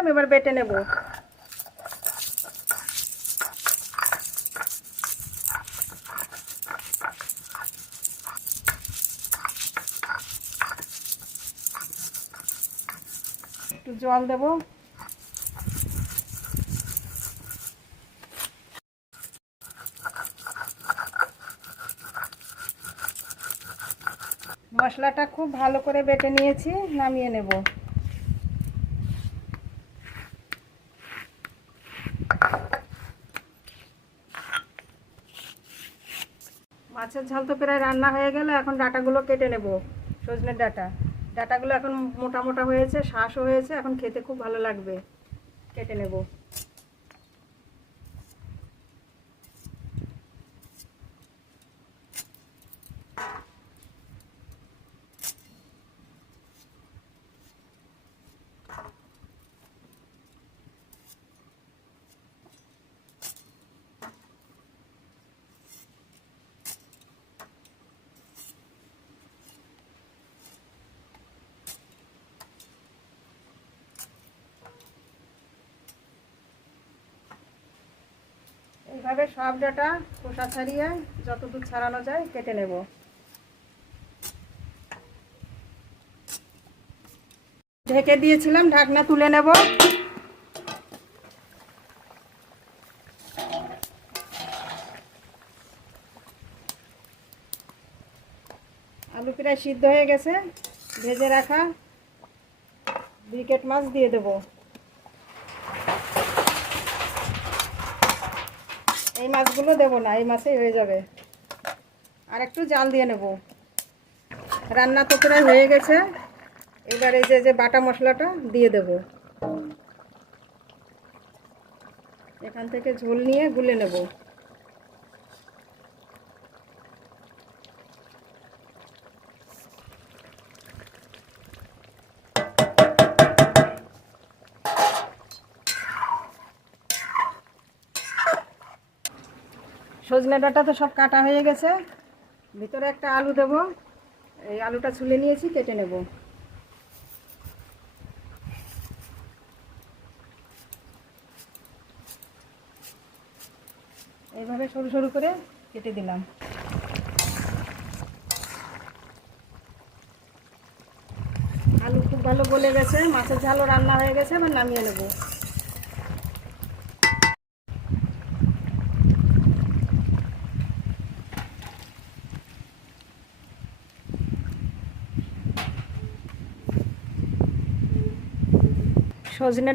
দিলাম, এবার বেটে নেব। একটু জল দেব। মশলাটা খুব ভালো করে বেটে নিয়েছি, নামিয়ে নেব। মাছের ঝাল তো প্রায় রান্না হয়ে গেল, এখন ডাঁটাগুলো কেটে নেব। সজনের ডাঁটাগুলো এখন মোটা মোটা হয়েছে, শাঁসও হয়েছে, এখন খেতে খুব ভালো লাগবে। কেটে নেব। এইভাবে সব ডাঁটা খোসা ছাড়িয়ে যতদূর ছাড়ানো যায় কেটে নেব। ঢেকে দিয়েছিলাম, ঢাকনা তুলে নেব। আলু প্রায় সিদ্ধ হয়ে গেছে। ভেজে রাখা ব্রিকেট মাছ দিয়ে দেব। এই মাছগুলো দেব না, এই মাছেই হয়ে যাবে। আর একটু জাল দিয়ে নেব। রান্না তো প্রায় হয়ে গেছে। এবার এই যে বাটা মশলাটা দিয়ে দেব। এখান থেকে ঝোল নিয়ে গুলে নেব। সজনে ডাঁটা তো সব কাটা হয়ে গেছে। ভিতরে একটা আলু দেব। এই আলুটা ছুলে নিয়েছি, কেটে নেব। এইভাবে সরু সরু করে কেটে দিলাম। আলু খুব ভালো গলে গেছে, মাছের ঝালও রান্না হয়ে গেছে, এবার নামিয়ে নেব। সজনে